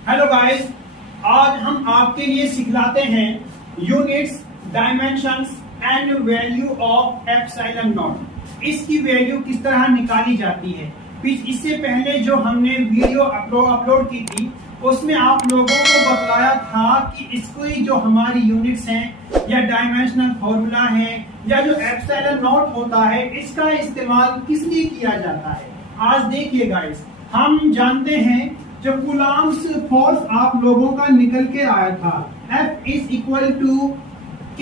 Hello guys, आज हम आपके लिए सिखलाते हैं units, dimensions and value of epsilon not. इसकी वैल्यू किस तरह निकाली जाती है। इससे पहले जो हमने वीडियो अपलोड की थी उसमें आप लोगों को बतलाया था कि इसकी जो हमारी यूनिट्स हैं या डायमेंशनल फॉर्मूला है या जो एप्सिलॉन नॉट होता है इसका इस्तेमाल किस लिए किया जाता है। आज देखिए गाइस, हम जानते हैं जो कूलम्ब्स फोर्स आप लोगों का निकल के आया था, F is equal to K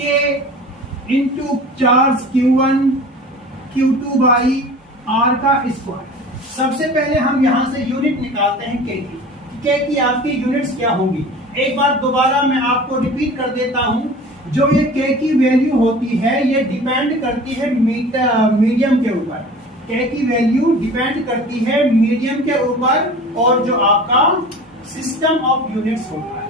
into charge Q1 Q2 by R का स्क्वायर। सबसे पहले हम यहां से यूनिट निकालते हैं K की आपकी यूनिट्स क्या होंगी। एक बार दोबारा मैं आपको रिपीट कर देता हूं, जो ये K की वैल्यू होती है ये डिपेंड करती है मीडियम के ऊपर। K की वैल्यू डिपेंड करती है मीडियम के ऊपर और जो आपका सिस्टम ऑफ यूनिट्स होता है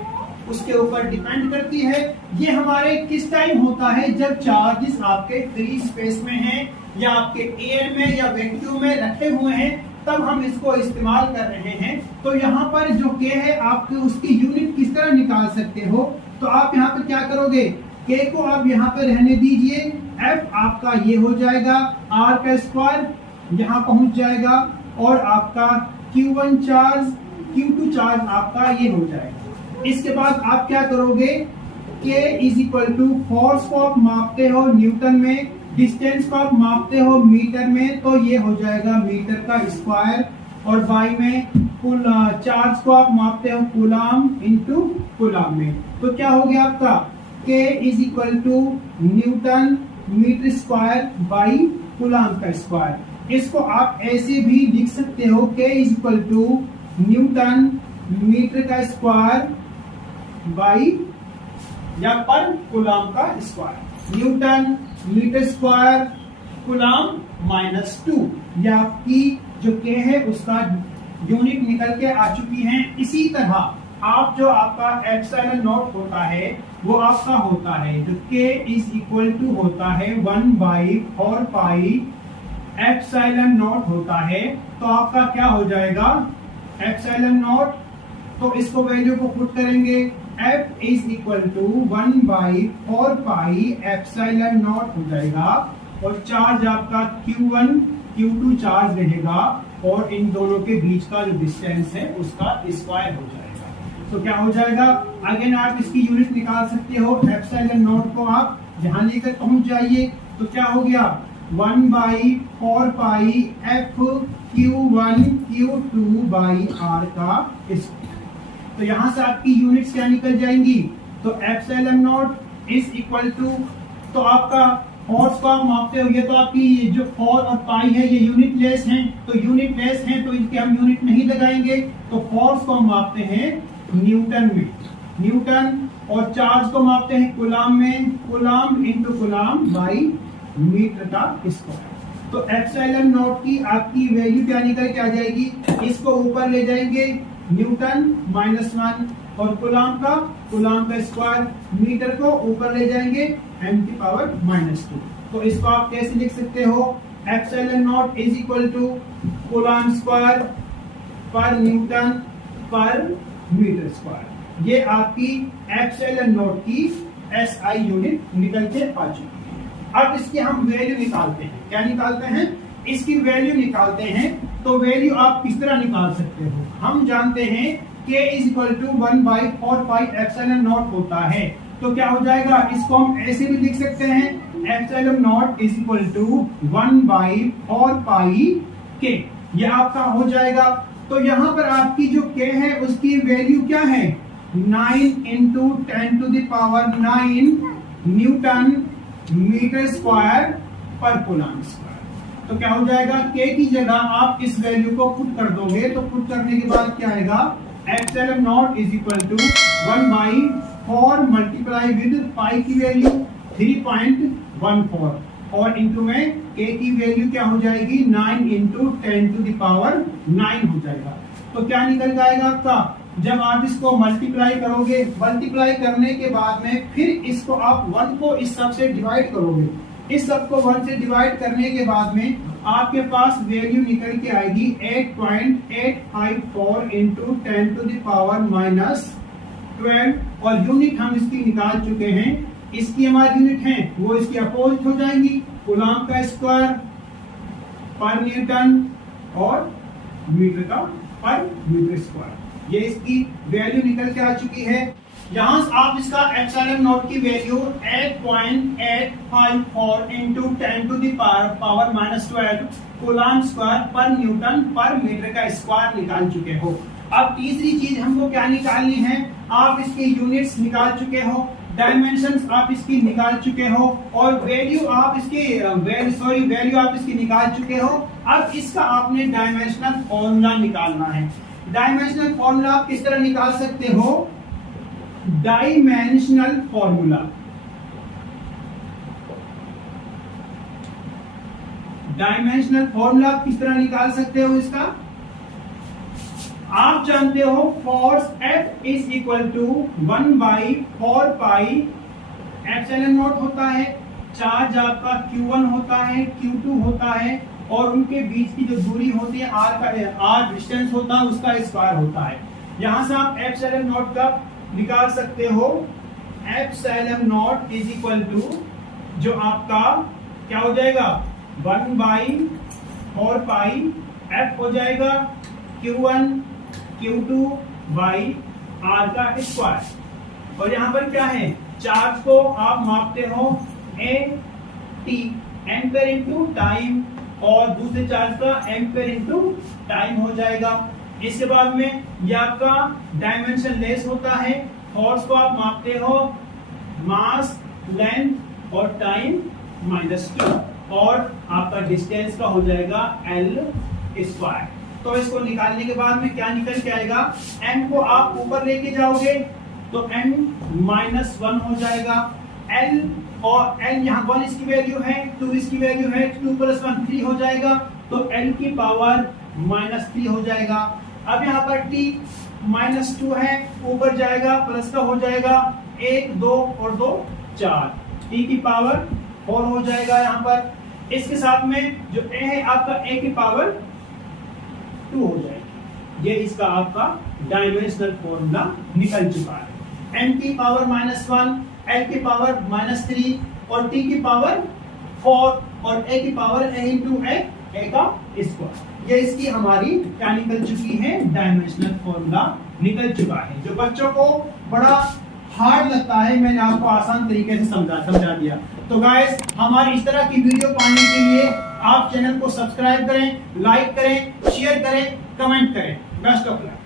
उसके ऊपर डिपेंड करती है। ये हमारे किस टाइम होता है, जब चार्जेस आपके फ्री स्पेस में हैं या आपके एयर में या वैक्यूम में रखे हुए हैं, तब हम इसको इस्तेमाल कर रहे हैं। तो यहाँ पर जो K है आपके उसकी यूनिट किस तरह निकाल सकते हो। तो आप यहाँ पर क्या करोगे, K को आप यहाँ पे रहने दीजिए, F आपका ये हो जाएगा R का स्क्वायर यहाँ पहुंच जाएगा और आपका Q1 चार्ज Q2 चार्ज आपका ये हो जाएगा। इसके बाद आप क्या करोगे, K is equal to force को आप मापते हो न्यूटन में, डिस्टेंस को आप मापते हो मीटर में, तो ये हो जाएगा मीटर का स्क्वायर, और बाई में कुल चार्ज को आप मापते हो कूलम्ब इंटू कूलम्ब में। तो क्या हो गया आपका K is equal to newton metre square by coulomb का स्क्वायर। इसको आप ऐसे भी लिख सकते हो, K is equal to newton metre का स्क्वायर बाई या पर कूलम्ब का square. Newton metre square coulomb minus 2, या आपकी जो K है उसका यूनिट निकल के आ चुकी है। इसी तरह आप जो आपका एप्सिलॉन नॉट होता है वो आपका होता है जो K इज इक्वल टू होता है 1/4 पाई एप्सिलॉन नॉट होता है। तो आपका क्या हो जाएगा एप्सिलॉन नॉट, तो इसको वैल्यू को पुट करेंगे, F is equal to 1/4 pi epsilon naught हो जाएगा, और चार्ज आपका Q1 Q2 चार्ज रहेगा और इन दोनों के बीच का जो डिस्टेंस है उसका स्क्वायर हो जाएगा। तो क्या हो जाएगा, अगेन आप इसकी यूनिट निकाल सकते हो। एप्सिलॉन नॉट को आप यहां लेकर पहुंच जाइए, तो क्या हो गया 1/4 pi F Q1 Q2 by R का स्क्वायर। तो यहां से आपकी यूनिट्स क्या निकल जाएंगी, तो epsilon naught is equal to, तो आपका फोर्स को आप मापते हो, ये तो आपकी जो 4 और पाई है ये यूनिट लेस हैं, तो यूनिट लेस हैं तो इनके हम यूनिट नहीं लगाएंगे। तो फोर्स को हम मापते हैं न्यूटन में, न्यूटन, और चार्ज को मापते हैं कूलम्ब में, coulomb into coulomb by metre का स्क्वायर। तो एप्सिलॉन नॉट की आपकी वैल्यू क्या निकल के आ जाएगी, इसको ऊपर ले जाएंगे न्यूटन -1 और कूलम्ब का स्क्वायर, मीटर को ऊपर ले जाएंगे 10⁻²। तो इसको आप कैसे लिख सकते हो, epsilon naught is equal to coulomb square पर न्यूटन पर मीटर स्क्वायर। ये आपकी एप्सिलॉन नॉट की SI यूनिट निकल के आ चुकी है। अब इसकी हम वैल्यू निकालते हैं, क्या निकालते हैं, इसकी वैल्यू निकालते हैं। तो वैल्यू आप किस तरह निकाल सकते हो, हम जानते हैं K is equal to 1/4 pi epsilon naught होता है। तो क्या हो जाएगा, इसको हम ऐसे भी लिख सकते हैं, epsilon naught is equal to 1/4 pi K, ये आपका हो जाएगा। तो यहाँ पर आपकी जो K है उसकी वैल्यू क्या है, 9 इंटू 10⁻⁹ न्यूटन मीटर स्क्वायर पर कूलम्ब स्क्वायर। तो क्या हो जाएगा, K की जगह आप इस वैल्यू को पुट कर दोगे, तो पुट करने के बाद क्या आएगा, epsilon naught is equal to 1/4 multiply with pi की वैल्यू 3.14 और इंटू में K की वैल्यू क्या हो जाएगी 9 इंटू 10⁻⁹ हो जाएगा। तो क्या निकल जाएगा आपका, जब आप इसको मल्टीप्लाई करोगे, मल्टीप्लाई करने के बाद में फिर इसको आप 1 को इस सब से डिवाइड करोगे, इस सबको 1 से डिवाइड करने के बाद में आपके पास वैल्यू निकल के आएगी 8.854 इंटू 10 टू द पावर -12 और यूनिट हम इसकी निकाल चुके हैं। इसकी हमारी यूनिट है वो इसकी अपोजिट हो जाएंगी, कूलम्ब का स्क्वायर पर न्यूटन और मीटर का पर मीटर स्क्वायर। ये इसकी वैल्यू निकल के आ चुकी है। यहां से आप इसका एप्सिलॉन नॉट की value 8.854 into 10 to the power -12 coulomb square पर न्यूटन पर मीटर का स्क्वायर निकाल चुके हो। अब तीसरी चीज हमको क्या निकालनी है, आप इसकी यूनिट्स निकाल चुके हो, डायमेंशंस आप इसकी निकाल चुके हो और वैल्यू आप इसकी निकाल चुके हो। अब इसका आपने डायमेंशनल फॉर्मूला निकालना है। डायमेंशनल फॉर्मूला आप किस तरह निकाल सकते हो, डायमेंशनल फॉर्मूला आप किस तरह निकाल सकते हो इसका, आप जानते हो force F is equal to 1/4 pi epsilon naught होता है, चार्ज आपका Q1 होता है, Q2 होता है और उनके बीच की जो दूरी होती है R डिस्टेंस होता है उसका स्क्वायर होता है। यहां से आप एप्सिलॉन नॉट का निकाल सकते हो। Epsilon naught is equal to जो आपका क्या हो जाएगा 1/4 पाई F हो जाएगा Q1 Q2 बाई R का स्क्वायर। और यहां पर क्या है, चार्ज को आप मापते हो AT एम्पेयर इंटू टाइम और दूसरे चार्ज का एम्पेयर इंटू टाइम हो जाएगा। इसके बाद में ये आपका डायमेंशन लेस होता है, फोर्स को आप मापते हो मास लेंथ और टाइम -2 और आपका डिस्टेंस का हो जाएगा L स्क्वायर। तो इसको निकालने के बाद में क्या निकल के आएगा, m को आप ऊपर लेके जाओगे तो m -1 हो जाएगा, l और n यहाँ 1 इसकी वैल्यू है, 2 इसकी वैल्यू है, 2 + 1 3 हो जाएगा तो l की पावर -3 हो जाएगा। अब यहाँ पर t -2 है, ऊपर जाएगा प्लस का हो जाएगा 1 2 और 2 4, t की पावर 4 हो जाएगा यहाँ पर। इसके साथ में जो a है आपका a की पावर 2 हो जाएगी। ये इसका आपका डायमेंशनल फॉर्मूला निकल चुका है। m की पावर -1, l की पावर -3 और t की पावर 4 और a की पावर a इंटू a का स्क्वायर। ये इसकी हमारी क्या निकल चुकी है, डायमेंशनल फॉर्मूला निकल चुका है। जो बच्चों को बड़ा हार्ड लगता है मैंने आपको आसान तरीके से समझा दिया। तो गाइस हमारी इस तरह की वीडियो पाने के लिए आप चैनल को सब्सक्राइब करें, लाइक करें, शेयर करें, कमेंट करें। Best of luck.